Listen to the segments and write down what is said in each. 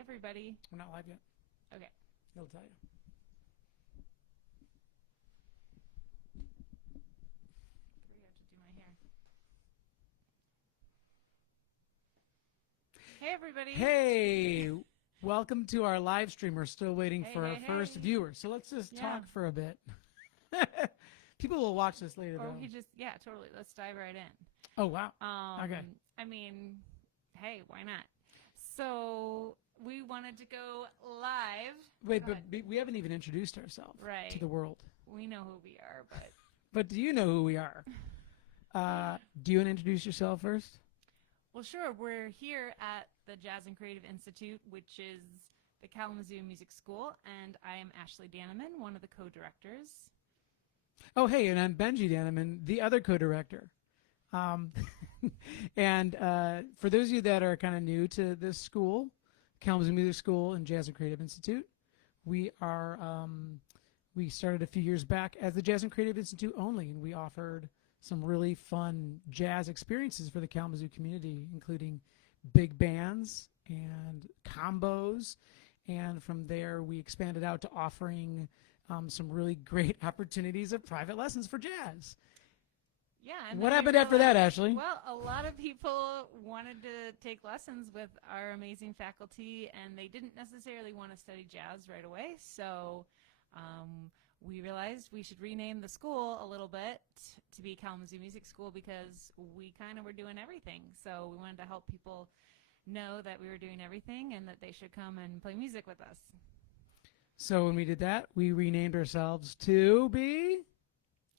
everybody. We're not live yet. Okay. He'll tell you. Forgot to do my hair. Hey, everybody. Hey, welcome to our live stream. We're still waiting for our first hey. viewer. So let's just talk for a bit. People will watch this later, Or though. yeah, totally. Let's dive right in. Oh, wow. Okay. I mean, hey, why not? So we wanted to go live. Wait, but we haven't even introduced ourselves to the world. We know who we are, but... But do you know who we are? Do you want to introduce yourself first? Well, sure. We're here at the Jazz and Creative Institute, which is the Kalamazoo Music School, and I am Ashley Daneman, one of the co-directors. Oh, hey, and I'm Benje Daneman, the other co-director. And for those of you that are kind of new to this school, Kalamazoo Music School and Jazz and Creative Institute, we started a few years back as the Jazz and Creative Institute only, and we offered some really fun jazz experiences for the Kalamazoo community, including big bands and combos. And from there, we expanded out to offering some really great opportunities of private lessons for jazz. Yeah. And what happened after that, Ashley? Well, a lot of people wanted to take lessons with our amazing faculty, and they didn't necessarily want to study jazz right away. So we realized we should rename the school a little bit to be Kalamazoo Music School because we kind of were doing everything. So we wanted to help people know that we were doing everything and that they should come and play music with us. So when we did that, we renamed ourselves to be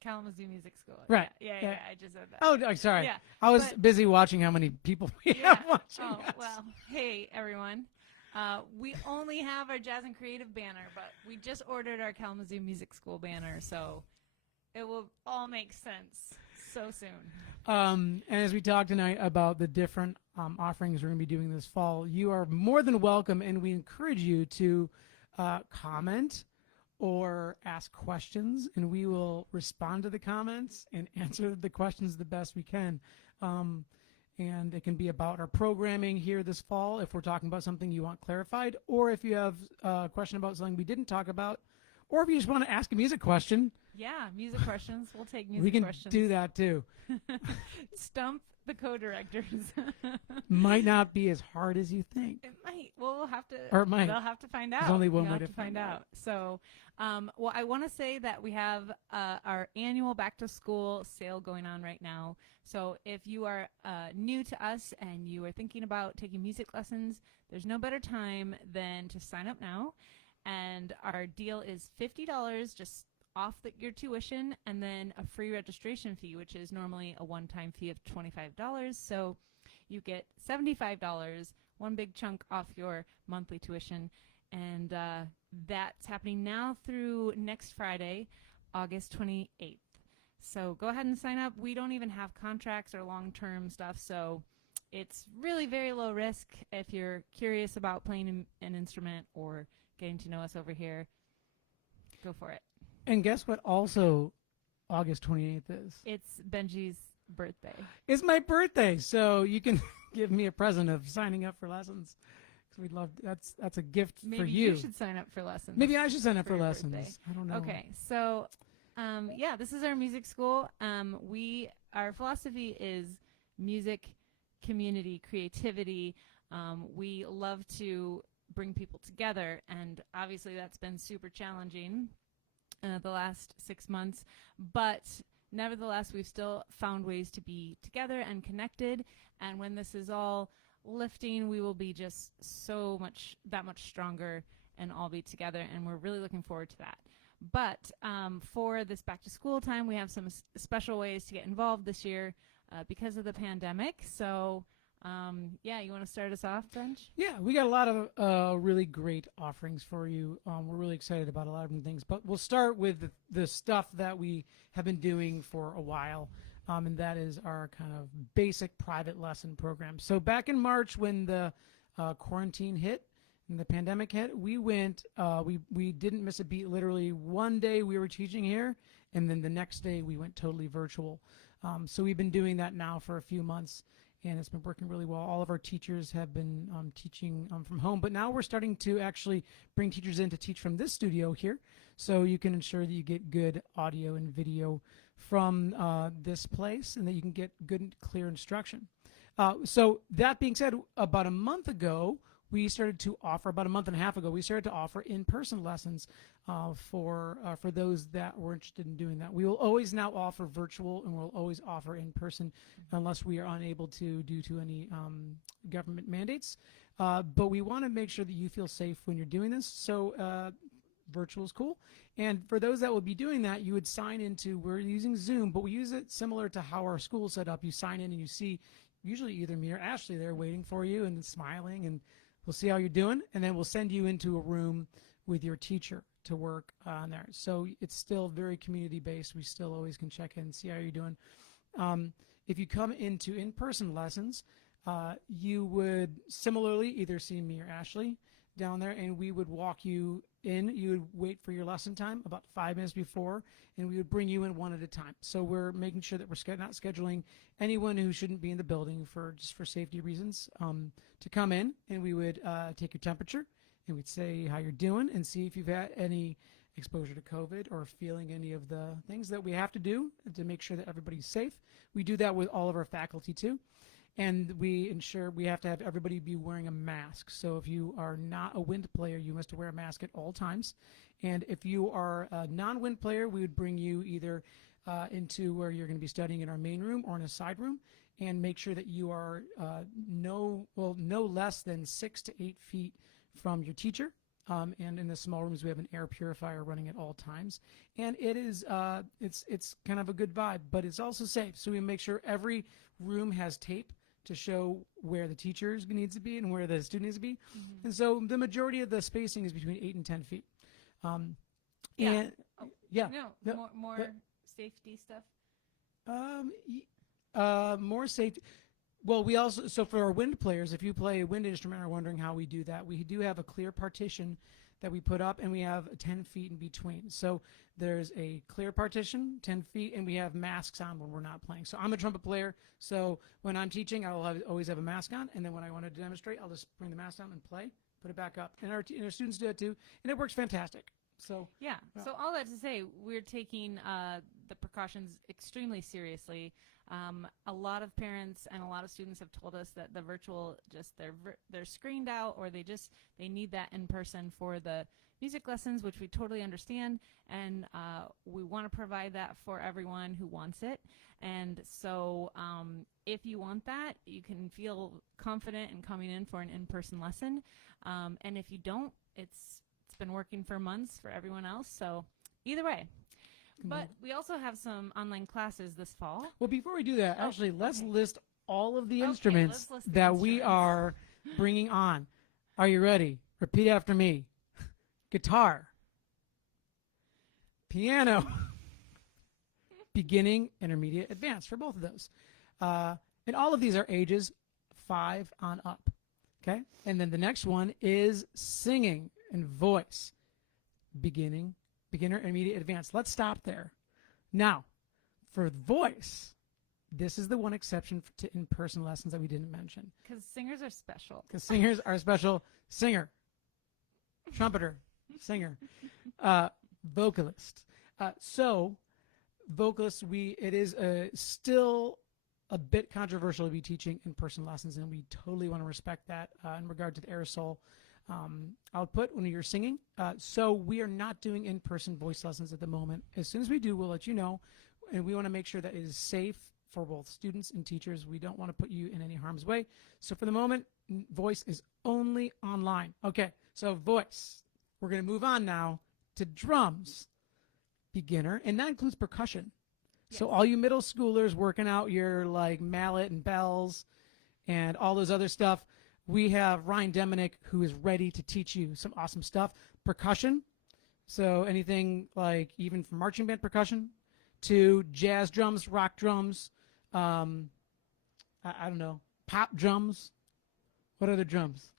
Kalamazoo Music School. Right. Yeah, I just said that. Oh, sorry. Yeah, I was busy watching how many people we have watching us. Well, hey, everyone. We only have our Jazz and Creative banner, but we just ordered our Kalamazoo Music School banner, so it will all make sense so soon. And as we talk tonight about the different offerings we're going to be doing this fall, you are more than welcome, and we encourage you to comment or ask questions, and we will respond to the comments and answer the questions the best we can. And it can be about our programming here this fall if we're talking about something you want clarified, or if you have a question about something we didn't talk about, or if you just want to ask a music question. Yeah, music questions. We'll take music questions. We can do that too. Stump the co-directors. Might not be as hard as you think. It might. Well, we'll have to. Or it might. They'll have to find out. There's only one We'll way have to find out. So, well, I want to say that we have our annual back-to-school sale going on right now. So if you are new to us and you are thinking about taking music lessons, there's no better time than to sign up now. And our deal is $50 just off your tuition, and then a free registration fee, which is normally a one-time fee of $25. So you get $75, one big chunk off your monthly tuition. And that's happening now through next Friday, August 28th. So go ahead and sign up. We don't even have contracts or long-term stuff, so it's really very low risk. If you're curious about playing an instrument or getting to know us over here, go for it. And guess what also August 28th is? It's Benji's birthday. It's my birthday, so you can give me a present of signing up for lessons. We'd love that's a gift for you. Maybe you should sign up for lessons. Maybe I should sign up for lessons. Birthday. I don't know. Okay, so yeah, this is our music school. Our philosophy is music, community, creativity. We love to bring people together, and obviously that's been super challenging the last 6 months, but nevertheless we've still found ways to be together and connected, and when this is all lifting, we will be just that much stronger and all be together, and we're really looking forward to that. But for this back to school time, we have some special ways to get involved this year because of the pandemic. So yeah, you want to start us off, Benj? Yeah, we got a lot of really great offerings for you. We're really excited about a lot of different things, but we'll start with the stuff that we have been doing for a while, and that is our kind of basic private lesson program. So back in March, when the quarantine hit and the pandemic hit, we went, we didn't miss a beat. Literally one day we were teaching here, and then the next day we went totally virtual. So we've been doing that now for a few months. and it's been working really well. All of our teachers have been teaching from home, but now we're starting to actually bring teachers in to teach from this studio here, so you can ensure that you get good audio and video from this place, and that you can get good, clear instruction. So that being said, about a month ago, we started to offer, about a month and a half ago, we started to offer in-person lessons for those that were interested in doing that. We will always now offer virtual, and we'll always offer in-person unless we are unable to due to any government mandates. But we want to make sure that you feel safe when you're doing this. So virtual is cool. And for those that will be doing that, you would sign into, we're using Zoom, but we use it similar to how our school is set up. You sign in and you see usually either me or Ashley there waiting for you and smiling, and we'll see how you're doing, and then we'll send you into a room with your teacher to work on there. So it's still very community-based. We still always can check in and see how you're doing. If you come into in-person lessons, you would similarly either see me or Ashley down there, and we would walk you in. You would wait for your lesson time about 5 minutes before, and we would bring you in one at a time. So we're making sure that we're not scheduling anyone who shouldn't be in the building just for safety reasons to come in, and we would take your temperature, and we'd say how you're doing and see if you've had any exposure to COVID or feeling any of the things that we have to do to make sure that everybody's safe. We do that with all of our faculty too. And we ensure we have to have everybody be wearing a mask. So if you are not a wind player, you must wear a mask at all times. And if you are a non-wind player, we would bring you either into where you're going to be studying in our main room or in a side room, and make sure that you are no less than 6 to 8 feet from your teacher. And in the small rooms, we have an air purifier running at all times. And it is it's kind of a good vibe, but it's also safe. So we make sure every room has tape to show where the teachers needs to be and where the student needs to be. Mm-hmm. And so the majority of the spacing is between 8 and 10 feet. And more safety stuff. More safety. Well, we also, so for our wind players, if you play a wind instrument or wondering how we do that, we do have a clear partition that we put up, and we have 10 feet in between. So there's a clear partition, 10 feet, and we have masks on when we're not playing. So I'm a trumpet player, so when I'm teaching, I will always have a mask on, and then when I want to demonstrate, I'll just bring the mask down and play, put it back up. And our students do it too, and it works fantastic. So yeah. So all that to say, we're taking the precautions extremely seriously. A lot of parents and a lot of students have told us that the virtual, just they're screened out, or they need that in person for the music lessons, which we totally understand, and we want to provide that for everyone who wants it. And so if you want that, you can feel confident in coming in for an in-person lesson. And if you don't, it's been working for months for everyone else. So either way. But we also have some online classes this fall. Well, before we do that, actually, let's list all of the instruments that we are bringing on. Are you ready? Repeat after me. Guitar, piano, beginning, intermediate, advanced for both of those. And all of these are ages 5 on up. Okay? And then the next one is singing and voice. Beginner, intermediate, advanced. Let's stop there. Now, for voice, this is the one exception to in-person lessons that we didn't mention. Because singers are special. Because singers are special. Singer, trumpeter, singer, vocalist. So, vocalists, it is still a bit controversial to be teaching in-person lessons, and we totally want to respect that in regard to the aerosol output when you're singing. So we are not doing in-person voice lessons at the moment. As soon as we do, we'll let you know, and we want to make sure that it is safe for both students and teachers. We don't want to put you in any harm's way. So for the moment, voice is only online. Okay, so voice. We're going to move on now to drums, beginner, and that includes percussion. Yes. So all you middle schoolers working out your mallet and bells and all those other stuff, we have Ryan Deminick, who is ready to teach you some awesome stuff. Percussion, so anything even from marching band percussion to jazz drums, rock drums, I don't know, pop drums. What other drums?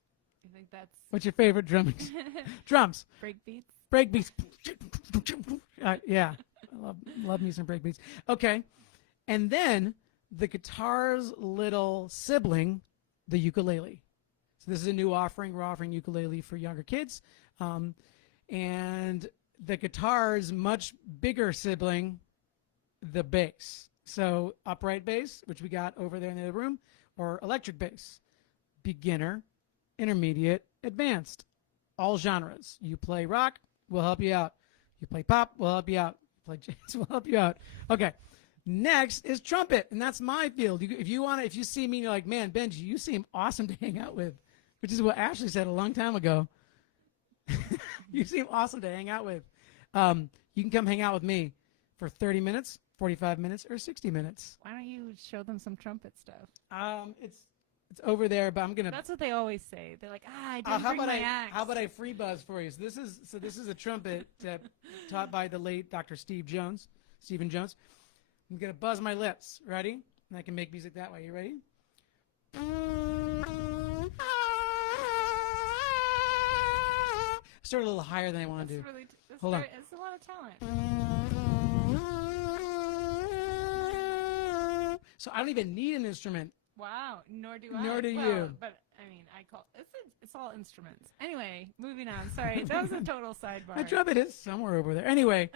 I think that's... What's your favorite drum? Drums. Breakbeats. Breakbeats. Yeah, I love me some breakbeats. Okay, and then the guitar's little sibling, the ukulele. So this is a new offering. We're offering ukulele for younger kids. And the guitar's much bigger sibling, the bass. So upright bass, which we got over there in the other room, or electric bass. Beginner, intermediate, advanced. All genres. You play rock, we'll help you out. You play pop, we'll help you out. You play jazz, we'll help you out. Okay. Next is trumpet, and that's my field. If you see me and you're like, man, Benji, you seem awesome to hang out with, which is what Ashley said a long time ago. You seem awesome to hang out with. You can come hang out with me for 30 minutes, 45 minutes, or 60 minutes. Why don't you show them some trumpet stuff? It's over there, but I'm gonna. That's what they always say. They're like, I didn't bring my axe. How about I free buzz for you? So this is a trumpet taught by the late Dr. Stephen Jones. I'm gonna buzz my lips. Ready? And I can make music that way. You ready? Start a little higher than I want to do. Hold on. It's a lot of talent. So I don't even need an instrument. Wow. Nor do I. Nor do you. But I mean, it's all instruments. Anyway, moving on. Sorry, that was a total sidebar. My trumpet is somewhere over there. Anyway,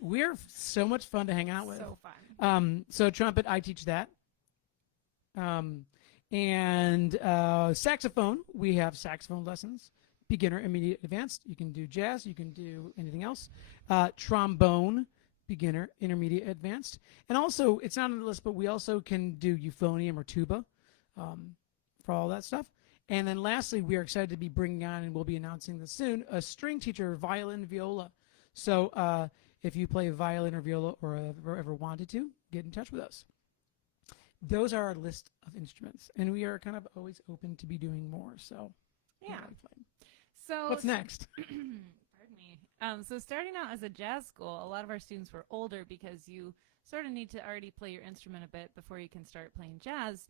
we're so much fun to hang out with. So fun. So trumpet, I teach that. And saxophone, we have saxophone lessons. Beginner, intermediate, advanced. You can do jazz. You can do anything else. Trombone, beginner, intermediate, advanced. And also, it's not on the list, but we also can do euphonium or tuba for all that stuff. And then lastly, we are excited to be bringing on, and we'll be announcing this soon, a string teacher, violin, viola. So if you play violin or viola or ever wanted to, get in touch with us. Those are our list of instruments, and we are kind of always open to be doing more. So yeah. So what's next? Pardon me. So starting out as a jazz school, a lot of our students were older because you sort of need to already play your instrument a bit before you can start playing jazz.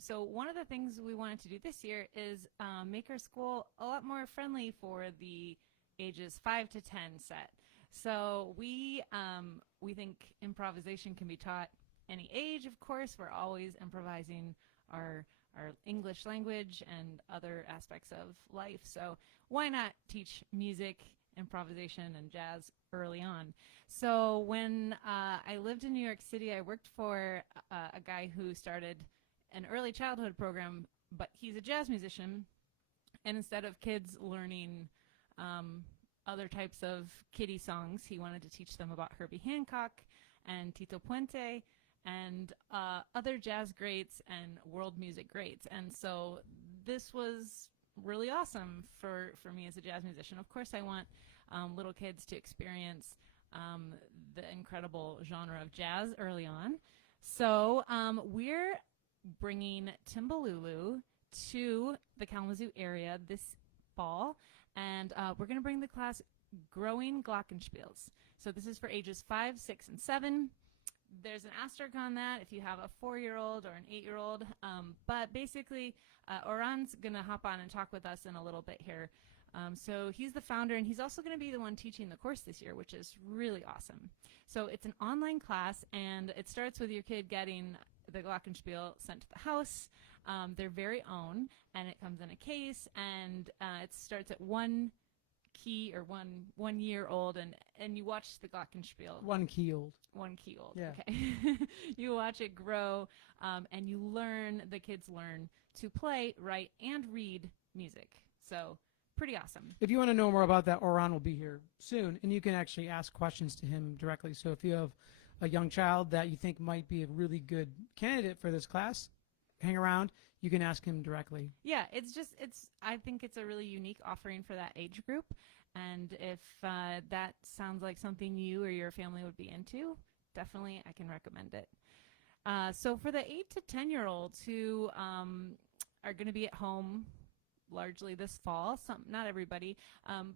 So one of the things we wanted to do this year is make our school a lot more friendly for the ages 5 to 10 set. So we think improvisation can be taught any age, of course. We're always improvising our English language and other aspects of life. So why not teach music, improvisation, and jazz early on? So when I lived in New York City, I worked for a guy who started an early childhood program, but he's a jazz musician. And instead of kids learning other types of kiddie songs, he wanted to teach them about Herbie Hancock and Tito Puente and other jazz greats and world music greats. And so this was really awesome for me as a jazz musician. Of course, I want little kids to experience the incredible genre of jazz early on. So we're bringing Timbalulu to the Kalamazoo area this fall, and we're going to bring the class Growing Glockenspiels. So this is for ages 5, 6, and 7. There's an asterisk on that if you have a 4-year-old or an 8-year-old. But basically, Oran's going to hop on and talk with us in a little bit here. So he's the founder, and he's also going to be the one teaching the course this year, which is really awesome. So it's an online class, and it starts with your kid getting the Glockenspiel sent to the house, their very own, and it comes in a case, and it starts at 1 key or one year old, and you watch the Glockenspiel. 1 key old. 1 key old. Yeah. Okay. You watch it grow, and the kids learn to play, write, and read music. So pretty awesome. If you want to know more about that, Oran will be here soon, and you can actually ask questions to him directly. So if you have a young child that you think might be a really good candidate for this class, hang around. You can ask him directly. Yeah, I think it's a really unique offering for that age group. And if that sounds like something you or your family would be into, definitely I can recommend it. So for the 8 to 10-year-olds who are going to be at home largely this fall, not everybody,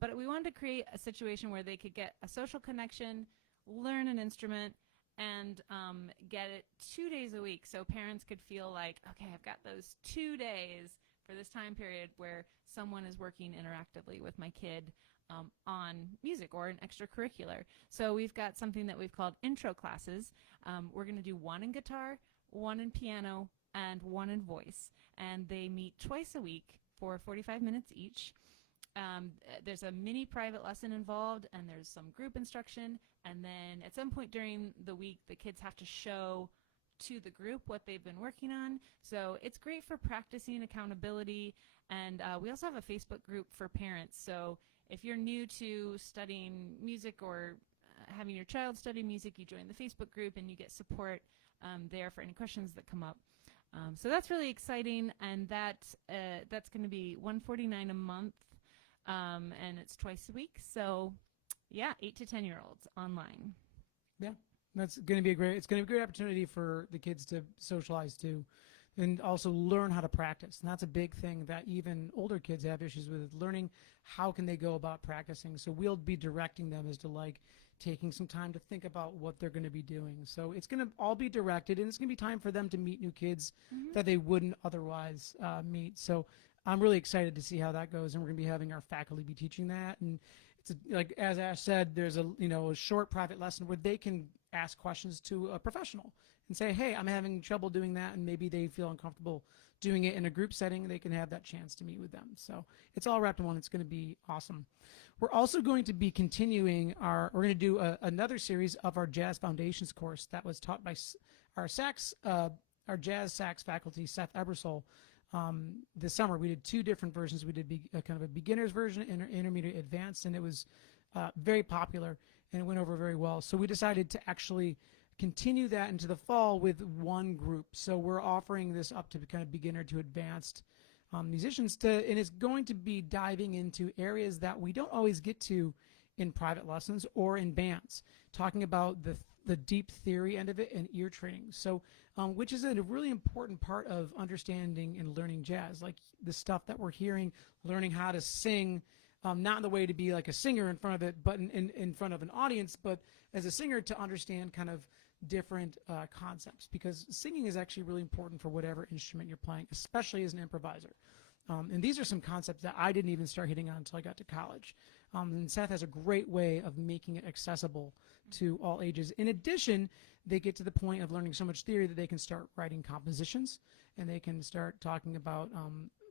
but we wanted to create a situation where they could get a social connection, learn an instrument, and get it 2 days a week, so parents could feel like, okay, I've got those 2 days for this time period where someone is working interactively with my kid on music or an extracurricular. So we've got something that we've called intro classes. We're going to do 1 in guitar, one in piano, and one in voice. And they meet twice a week for 45 minutes each. There's a mini private lesson involved, and there's some group instruction. And then at some point during the week, the kids have to show to the group what they've been working on. So it's great for practicing accountability. And we also have a Facebook group for parents. So if you're new to studying music or having your child study music, you join the Facebook group and you get support there for any questions that come up. So that's really exciting, and that's going to be $149 a month, and it's twice a week. So, yeah, 8 to 10-year-olds online. Yeah, that's going to be it's going to be a great opportunity for the kids to socialize too, and also learn how to practice. And that's a big thing that even older kids have issues with, learning how can they go about practicing. So we'll be directing them as to like taking some time to think about what they're going to be doing. So it's going to all be directed, and it's going to be time for them to meet new kids that they wouldn't otherwise meet. So I'm really excited to see how that goes, and we're going to be having our faculty be teaching that. And it's like as Ash said, there's a short private lesson where they can ask questions to a professional and say, hey, I'm having trouble doing that, and maybe they feel uncomfortable doing it in a group setting. They can have that chance to meet with them. So it's all wrapped in one. It's going to be awesome. We're also going to be continuing we're going to do another series of our Jazz Foundations course that was taught by our jazz sax faculty, Seth Ebersole. This summer we did 2 different versions. We did kind of a beginner's version and intermediate advanced, and it was very popular and it went over very well. So we decided to actually continue that into the fall with one group. So we're offering this up to kind of beginner to advanced musicians and it's going to be diving into areas that we don't always get to in private lessons or in bands, talking about the deep theory end of it and ear training. So which is a really important part of understanding and learning jazz, like the stuff that we're hearing, learning how to sing, not in the way to be like a singer in front of it, but in front of an audience, but as a singer to understand kind of different concepts, because singing is actually really important for whatever instrument you're playing, especially as an improviser. And these are some concepts that I didn't even start hitting on until I got to college. And Seth has a great way of making it accessible to all ages. In addition, they get to the point of learning so much theory that they can start writing compositions, and they can start talking about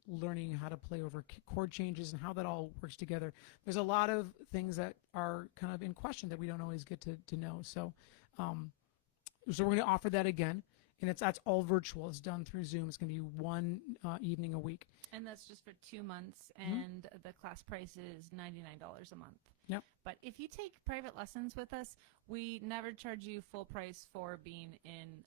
learning how to play over chord changes and how that all works together. There's a lot of things that are kind of in question that we don't always get to know. So we're going to offer that again, and that's all virtual. It's done through Zoom. It's going to be one evening a week. And that's just for 2 months, and the class price is $99 a month. Yep. But if you take private lessons with us, we never charge you full price for being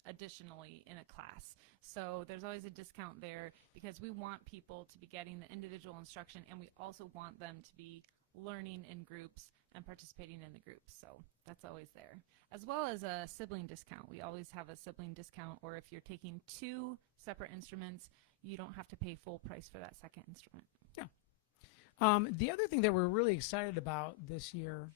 additionally in a class. So there's always a discount there because we want people to be getting the individual instruction, and we also want them to be learning in groups and participating in the groups. So that's always there. As well as a sibling discount. We always have a sibling discount, or if you're taking 2 separate instruments, you don't have to pay full price for that second instrument. Yeah. The other thing that we're really excited about this year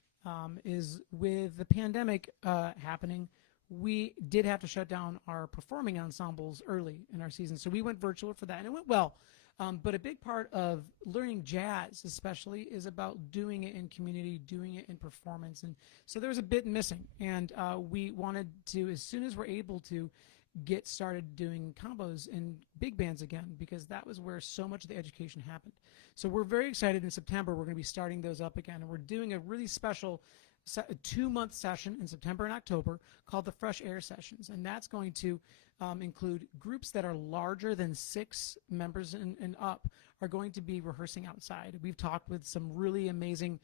is with the pandemic happening, we did have to shut down our performing ensembles early in our season. So we went virtual for that, and it went well. But a big part of learning jazz especially is about doing it in community, doing it in performance. And so there was a bit missing. And we wanted to, as soon as we're able to, get started doing combos in big bands again, because that was where so much of the education happened. So we're very excited. In September, we're going to be starting those up again. And we're doing a really special 2-month session in September and October called the Fresh Air Sessions. And that's going to include groups that are larger than 6 members and up are going to be rehearsing outside. We've talked with some really amazing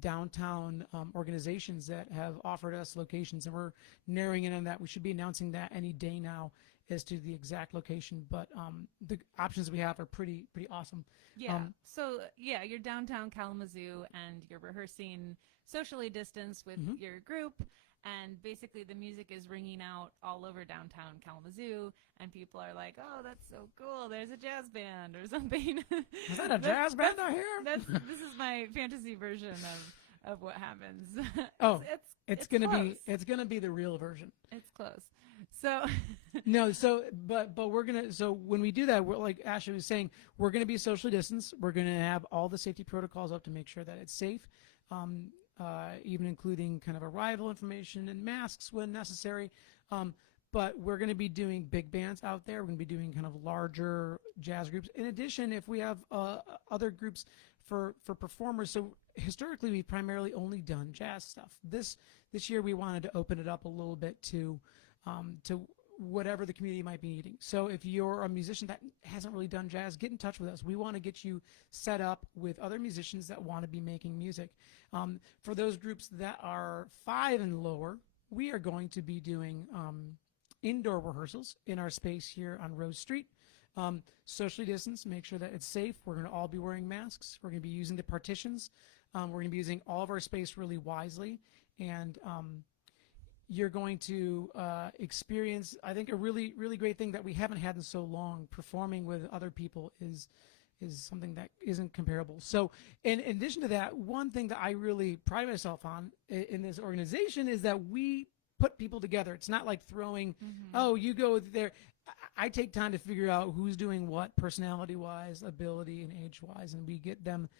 downtown organizations that have offered us locations, and we're narrowing in on that. We should be announcing that any day now as to the exact location, but the options we have are pretty awesome. Yeah. So yeah, you're downtown Kalamazoo, and you're rehearsing socially distanced with your group, and basically the music is ringing out all over downtown Kalamazoo, and people are like, "Oh, that's so cool! There's a jazz band or something." Is that a jazz band out here? This is my fantasy version of what happens. It's gonna be the real version. It's close. So no, but we're gonna, so when we do that, we're, like Ashley was saying, we're gonna be socially distanced. We're gonna have all the safety protocols up to make sure that it's safe, even including kind of arrival information and masks when necessary. but we're going to be doing big bands out there. We're going to be doing kind of larger jazz groups. In addition, if we have other groups for performers, so historically we've primarily only done jazz stuff. This year we wanted to open it up a little bit to whatever the community might be needing. So if you're a musician that hasn't really done jazz, get in touch with us. We want to get you set up with other musicians that want to be making music. For those groups that are 5 and lower, we are going to be doing indoor rehearsals in our space here on Rose Street. Socially distanced, make sure that it's safe. We're going to all be wearing masks. We're going to be using the partitions. We're going to be using all of our space really wisely. And you're going to experience, I think, a really, really great thing that we haven't had in so long. Performing with other people is something that isn't comparable. So in addition to that, one thing that I really pride myself on in this organization is that we put people together. It's not like throwing, oh, you go there. I take time to figure out who's doing what personality-wise, ability, and age-wise, and we get them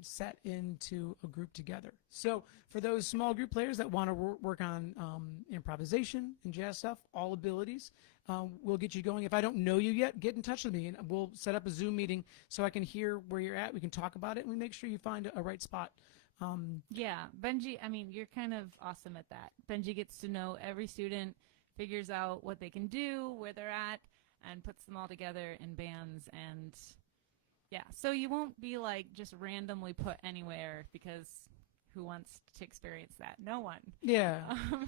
set into a group together. So for those small group players that want to work on improvisation and jazz stuff, all abilities, we'll get you going. If I don't know you yet, get in touch with me, and we'll set up a Zoom meeting so I can hear where you're at. We can talk about it, and we make sure you find a right spot. Yeah, Benji, I mean, you're kind of awesome at that. Benji gets to know every student, figures out what they can do, where they're at, and puts them all together in bands. And yeah, so you won't be like just randomly put anywhere, because who wants to experience that? No one. Yeah.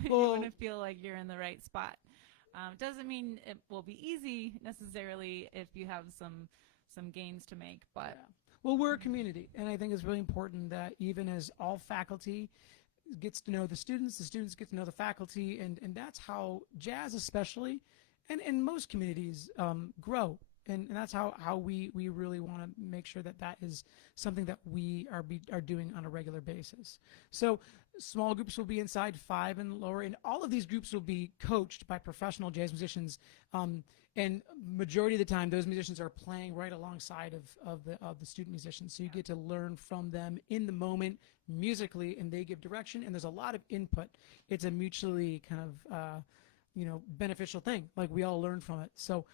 You want to feel like you're in the right spot. Doesn't mean it will be easy necessarily if you have some gains to make, but. Yeah. Well, we're a community, and I think it's really important that even as all faculty gets to know the students get to know the faculty, and that's how jazz especially, and most communities grow. And that's how we really want to make sure that is something that we are doing on a regular basis. So small groups will be inside 5 and lower, and all of these groups will be coached by professional jazz musicians. And majority of the time, those musicians are playing right alongside of the student musicians. So you get to learn from them in the moment musically, and they give direction, and there's a lot of input. It's a mutually kind of beneficial thing. Like, we all learn from it. So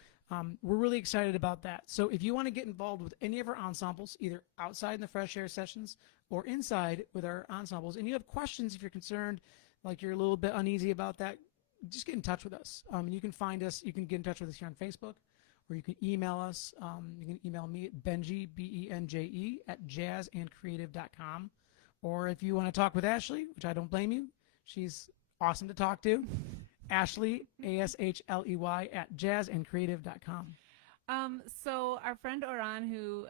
we're really excited about that. So if you want to get involved with any of our ensembles, either outside in the fresh air sessions or inside with our ensembles, and you have questions, if you're concerned, like you're a little bit uneasy about that, just get in touch with us. You can find us. You can get in touch with us here on Facebook, or you can email us. You can email me at Benje, BENJE, @jazzandcreative.com. Or if you want to talk with Ashley, which I don't blame you, she's awesome to talk to. Ashley, ASHLEY, @jazzandcreative.com. So our friend Oran, who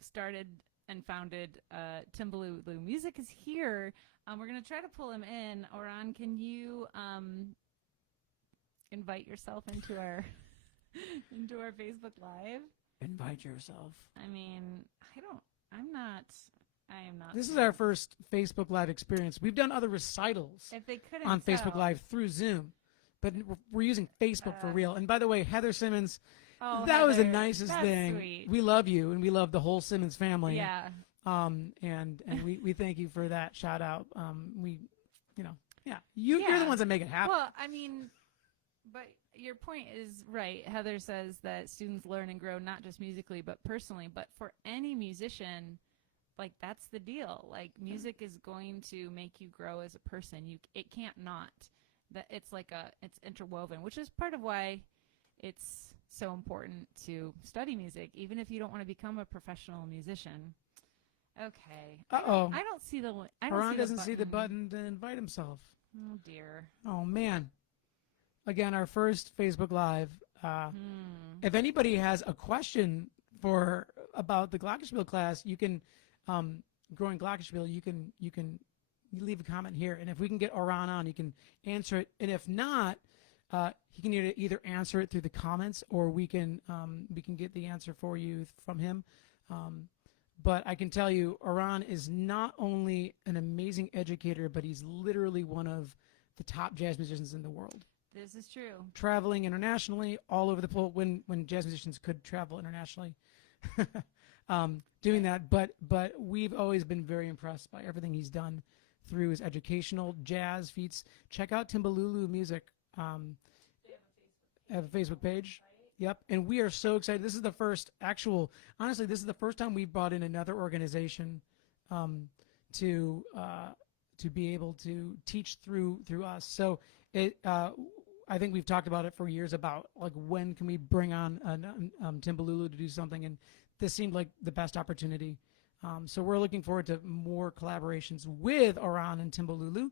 started and founded Timbalulu Music, is here. We're going to try to pull him in. Oran, can you invite yourself into our Facebook Live? Invite yourself. I mean, I am not. This is our first Facebook Live experience. We've done other recitals if they couldn't on tell. Facebook Live through Zoom, but we're using Facebook for real. And by the way, Heather Simmons, that Heather, was the nicest thing. Sweet. We love you, and we love the whole Simmons family. Yeah. And we thank you for that shout out. You're the ones that make it happen. Well, I mean, but your point is right. Heather says that students learn and grow not just musically but personally. But for any musician, like, that's the deal. Like, music is going to make you grow as a person. It can't not. That it's interwoven, which is part of why it's so important to study music, even if you don't want to become a professional musician. Okay. Uh-oh. I don't see the. Ron doesn't see the button to invite himself. Oh dear. Oh man. Again, our first Facebook Live. If anybody has a question about the glockenspiel class, you can growing glockenspiel. You can leave a comment here, and if we can get Oran on, you can answer it. And if not, he can either answer it through the comments, or we can get the answer for you from him. But I can tell you, Oran is not only an amazing educator, but he's literally one of the top jazz musicians in the world. This is true. Traveling internationally, all over the place, when jazz musicians could travel internationally, doing that. But we've always been very impressed by everything he's done through his educational jazz feats. Check out Timbalulu Music. have a Facebook page. Yep, and we are so excited. This is the first honestly, this is the first time we've brought in another organization to be able to teach through us. So I think we've talked about it for years about like when can we bring on Timbalulu to do something, and this seemed like the best opportunity. So we're looking forward to more collaborations with Oran and Timbalulu.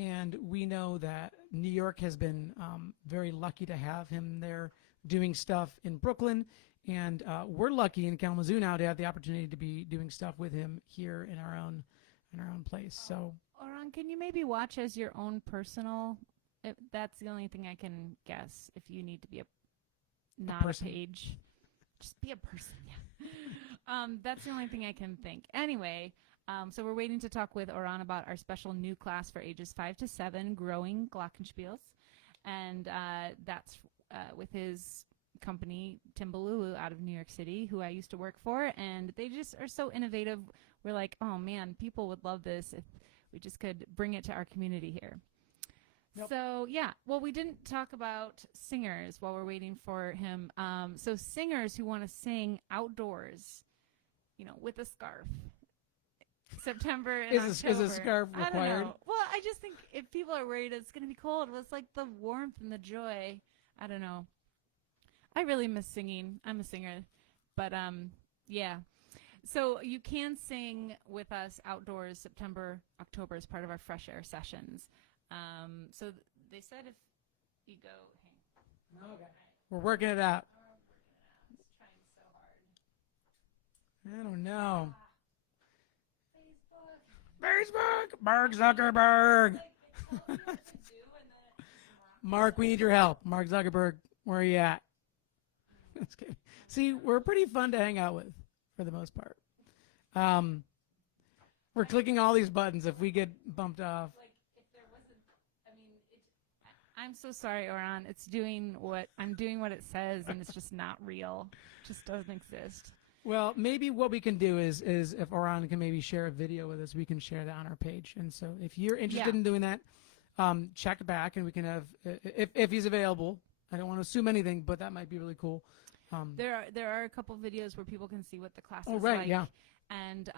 And we know that New York has been very lucky to have him there doing stuff in Brooklyn. And we're lucky in Kalamazoo now to have the opportunity to be doing stuff with him here in our own place. So, Oran, can you maybe watch as your own personal? That's the only thing I can guess. If you need to be not a page, just be a person. Yeah. That's the only thing I can think. Anyway. So we're waiting to talk with Oran about our special new class for ages 5 to 7, Growing Glockenspiels. And that's with his company, Timbalulu, out of New York City, who I used to work for. And they just are so innovative. We're like, oh, man, people would love this if we just could bring it to our community here. Yep. So, yeah. Well, we didn't talk about singers while we're waiting for him. So singers who want to sing outdoors, with a scarf. September and October. Is a scarf required? I don't know. Well, I just think if people are worried it's going to be cold, it's like the warmth and the joy. I don't know. I really miss singing. I'm a singer. But, yeah. So you can sing with us outdoors September, October as part of our fresh air sessions. So they said if you go. Okay. We're working it out. I'm trying so hard. I don't know. Facebook, Mark Zuckerberg. Mark, we need your help. Mark Zuckerberg, where are you at? See, we're pretty fun to hang out with for the most part. We're clicking all these buttons. If we get bumped off. Like if there wasn't, I'm so sorry, Oran. I'm doing what it says, and it's just not real. It just doesn't exist. Well, maybe what we can do is if Oran can maybe share a video with us, we can share that on our page. And so if you're interested in doing that, check back and we can have, if he's available. I don't want to assume anything, but that might be really cool. There are a couple videos where people can see what the class is like. Oh, right, yeah. And,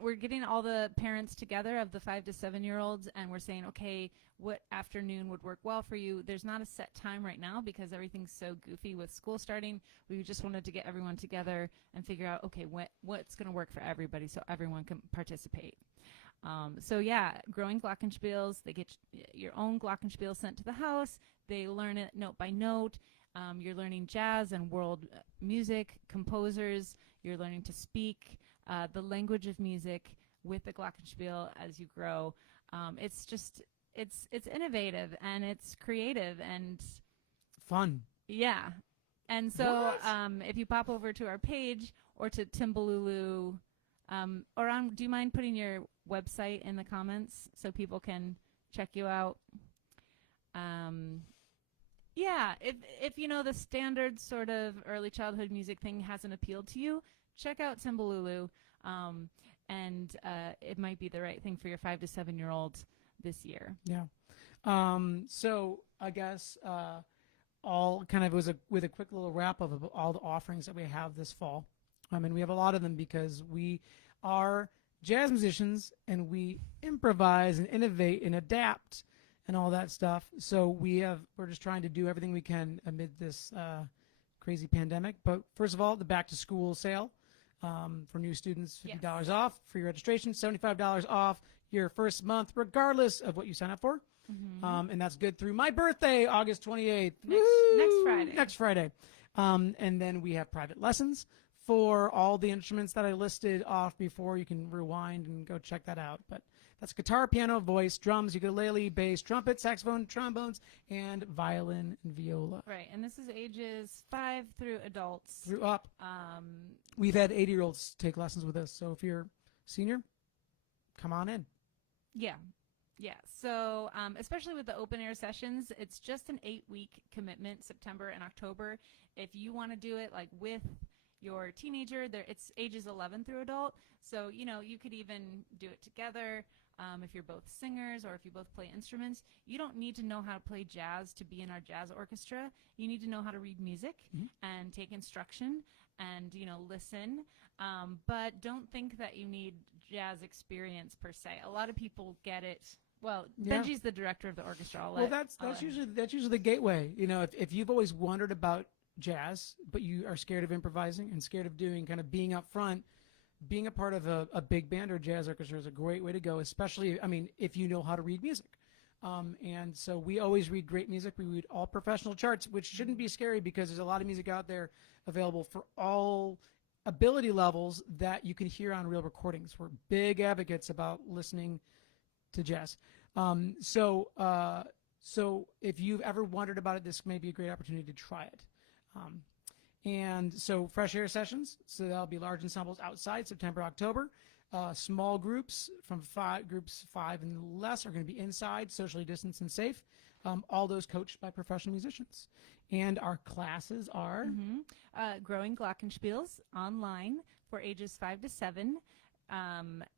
we're getting all the parents together of the 5 to 7-year-olds, and we're saying, okay, what afternoon would work well for you? There's not a set time right now because everything's so goofy with school starting. We just wanted to get everyone together and figure out, okay, what's going to work for everybody so everyone can participate. So, yeah, Growing Glockenspiels, they get your own Glockenspiel sent to the house. They learn it note by note. You're learning jazz and world music, composers. You're learning to speak the language of music with the Glockenspiel as you grow. It's innovative and it's creative and fun. Yeah. And so if you pop over to our page or to Timbalulu, Oran, do you mind putting your website in the comments so people can check you out? Yeah, if the standard sort of early childhood music thing hasn't appealed to you, check out Timbalulu, and it might be the right thing for your 5 to 7-year-old this year. Yeah. So I guess all kind of with a quick little wrap of all the offerings that we have this fall. And we have a lot of them because we are jazz musicians and we improvise and innovate and adapt and all that stuff. So we're just trying to do everything we can amid this crazy pandemic. But first of all, the back to school sale for new students, $50 off, free registration, $75 off your first month, regardless of what you sign up for. Mm-hmm. And that's good through my birthday, August 28th. Next Friday. And then we have private lessons for all the instruments that I listed off before. You can rewind and go check that out. But that's guitar, piano, voice, drums, ukulele, bass, trumpet, saxophone, trombones, and violin and viola. Right, and this is ages 5 through adults. Through up. We've had 80-year-olds take lessons with us, so if you're a senior, come on in. Yeah. So especially with the open air sessions, it's just an 8-week commitment, September and October. If you want to do it like with your teenager, it's ages 11 through adult. So, you could even do it together. If you're both singers or if you both play instruments, you don't need to know how to play jazz to be in our jazz orchestra. You need to know how to read music and take instruction and, listen. But don't think that you need jazz experience per se. A lot of people get it. Well, Benji's the director of the orchestra. That's usually the gateway. If you've always wondered about jazz, but you are scared of improvising and scared of doing kind of being up front, being a part of a big band or jazz orchestra is a great way to go, especially, if you know how to read music. And so we always read great music. We read all professional charts, which shouldn't be scary because there's a lot of music out there available for all ability levels that you can hear on real recordings. We're big advocates about listening to jazz. So if you've ever wondered about it, this may be a great opportunity to try it. And so fresh air sessions, so that'll be large ensembles outside September, October. Small groups from groups 5 and less are going to be inside, socially distanced and safe. All those coached by professional musicians. And our classes are? Growing Glockenspiels online for ages 5 to 7.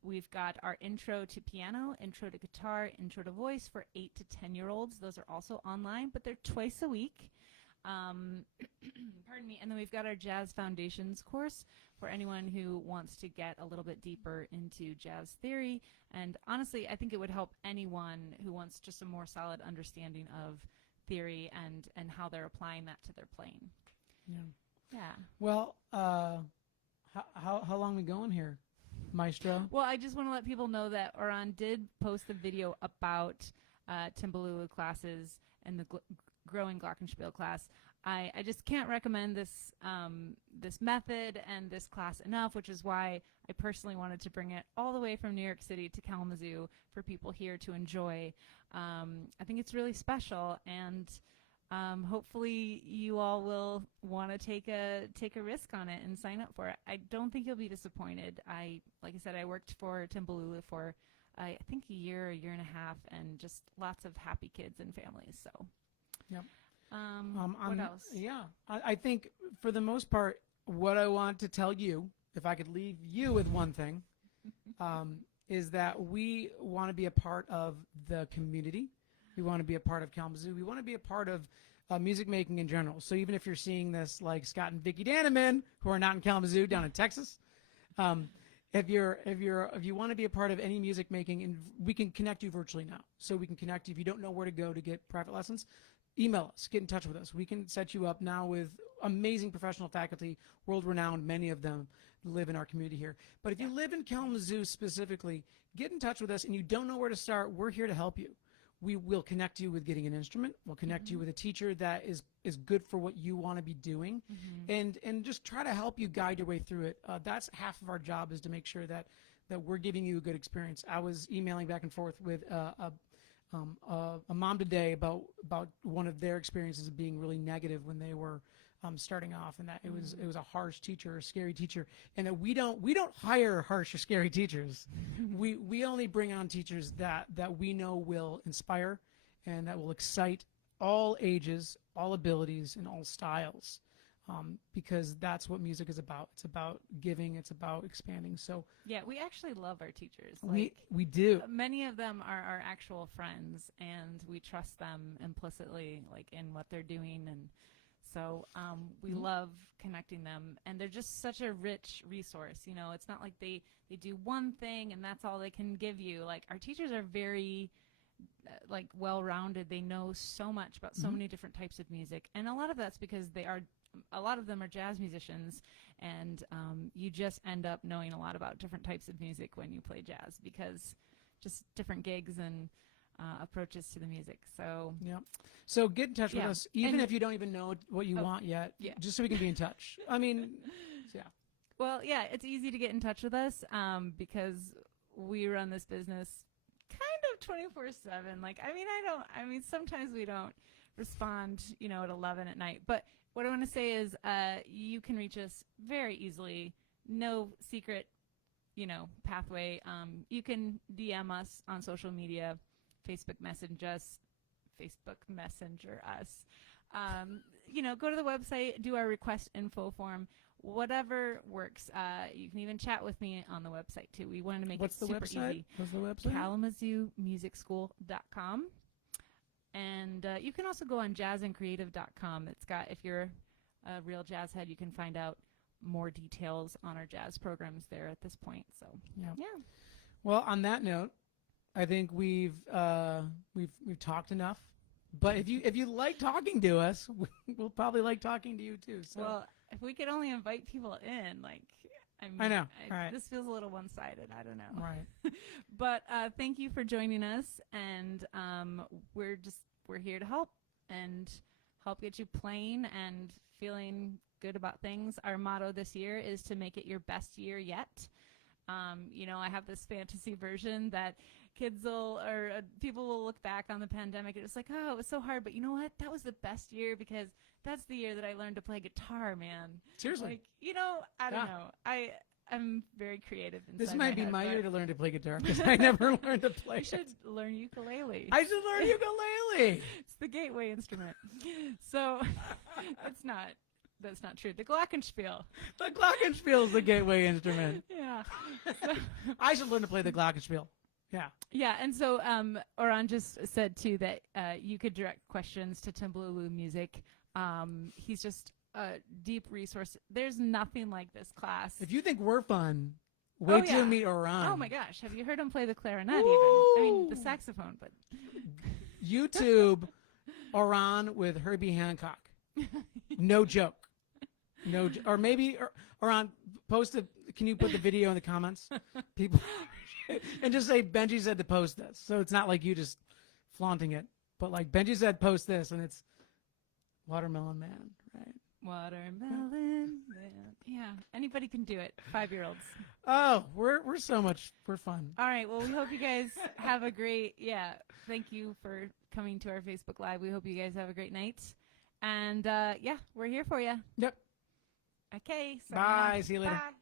We've got our intro to piano, intro to guitar, intro to voice for 8 to 10-year-olds. Those are also online, but they're twice a week. Pardon me. And then we've got our Jazz Foundations course for anyone who wants to get a little bit deeper into jazz theory. And honestly, I think it would help anyone who wants just a more solid understanding of theory and how they're applying that to their playing. Yeah. Well, how long are we going here, Maestro? Well, I just want to let people know that Oran did post a video about Timbalulu classes and the Growing Glockenspiel class. I just can't recommend this this method and this class enough, which is why I personally wanted to bring it all the way from New York City to Kalamazoo for people here to enjoy. I think it's really special, and hopefully you all will want to take a risk on it and sign up for it. I don't think you'll be disappointed. Like I said, I worked for Timbalulu for I think a year and a half, and just lots of happy kids and families. So. Yep. What else? Yeah, I think for the most part, what I want to tell you, if I could leave you with one thing, is that we want to be a part of the community. We want to be a part of Kalamazoo. We want to be a part of music making in general. So even if you're seeing this like Scott and Vicky Daneman, who are not in Kalamazoo, down in Texas, if you want to be a part of any music making, and we can connect you virtually now. So we can connect you if you don't know where to go to get private lessons. Email us, get in touch with us. We can set you up now with amazing professional faculty, world-renowned. Many of them live in our community here. But if you live in Kalamazoo specifically, get in touch with us, and you don't know where to start, we're here to help you. We will connect you with getting an instrument. We'll connect you with a teacher that is good for what you want to be doing, and just try to help you guide your way through it. That's half of our job, is to make sure that we're giving you a good experience. I was emailing back and forth with a mom today about one of their experiences of being really negative when they were starting off, and that it was a harsh teacher, a scary teacher, and that we don't hire harsh or scary teachers. we only bring on teachers that we know will inspire and that will excite all ages, all abilities, and all styles. Because that's what music is about. It's about giving. It's about expanding. So yeah, we actually love our teachers. We do. Many of them are our actual friends, and we trust them implicitly, like in what they're doing, and so we love connecting them. And they're just such a rich resource. It's not like they do one thing and that's all they can give you. Like, our teachers are very well-rounded. They know so much about so many different types of music, and a lot of that's because a lot of them are jazz musicians, and you just end up knowing a lot about different types of music when you play jazz, because just different gigs and approaches to the music. So so get in touch with us, even if you don't even know what you want yet, just so we can be in touch. Well, it's easy to get in touch with us because we run this business kind of 24/7. Sometimes we don't respond, at 11 at night, but what I want to say is you can reach us very easily. No secret, pathway. You can DM us on social media, Facebook Messenger us. Go to the website, do our request info form. whatever works. You can even chat with me on the website too. We wanted to make What's it the super website? easy. What's the website? KalamazooMusicSchool.com. And you can also go on jazzandcreative.com. It's got, if you're a real jazz head, you can find out more details on our jazz programs there at this point. So Yeah. yeah. Well, on that note, I think we've talked enough. But if you like talking to us, we'll probably like talking to you too. So. Well, if we could only invite people in, like, I mean, I know. Right. This feels a little one-sided. I don't know. Right. But thank you for joining us, and we're here to help and help get you playing and feeling good about things. Our motto this year is to make it your best year yet. I have this fantasy version that people will look back on the pandemic and it's like, oh, it was so hard, but you know what? That was the best year because that's the year that I learned to play guitar, man. Seriously. Like, I don't know. I'm very creative inside This might be head, my but year to learn to play guitar because I never learned to play. You should learn ukulele. I should learn ukulele. It's the gateway instrument. So that's not true. The glockenspiel. The glockenspiel is the gateway instrument. Yeah. I should learn to play the glockenspiel. Yeah. Yeah, and so Oran just said too that you could direct questions to Timbalulu Music. He's just a deep resource. There's nothing like this class. If you think we're fun, wait till you meet Oran. Oh my gosh, have you heard him play the clarinet? Even I mean the saxophone, but YouTube Oran with Herbie Hancock. No joke. Or maybe Oran, can you put the video in the comments? People. And just say Benji said to post this. So it's not like you just flaunting it. But like Benji said post this and it's Watermelon Man, right? Watermelon Man. Yeah. Anybody can do it. 5-year-olds. Oh, we're fun. All right. Well, we hope you guys have a great thank you for coming to our Facebook Live. We hope you guys have a great night. And we're here for you. Yep. Okay. Bye. See you later. Bye.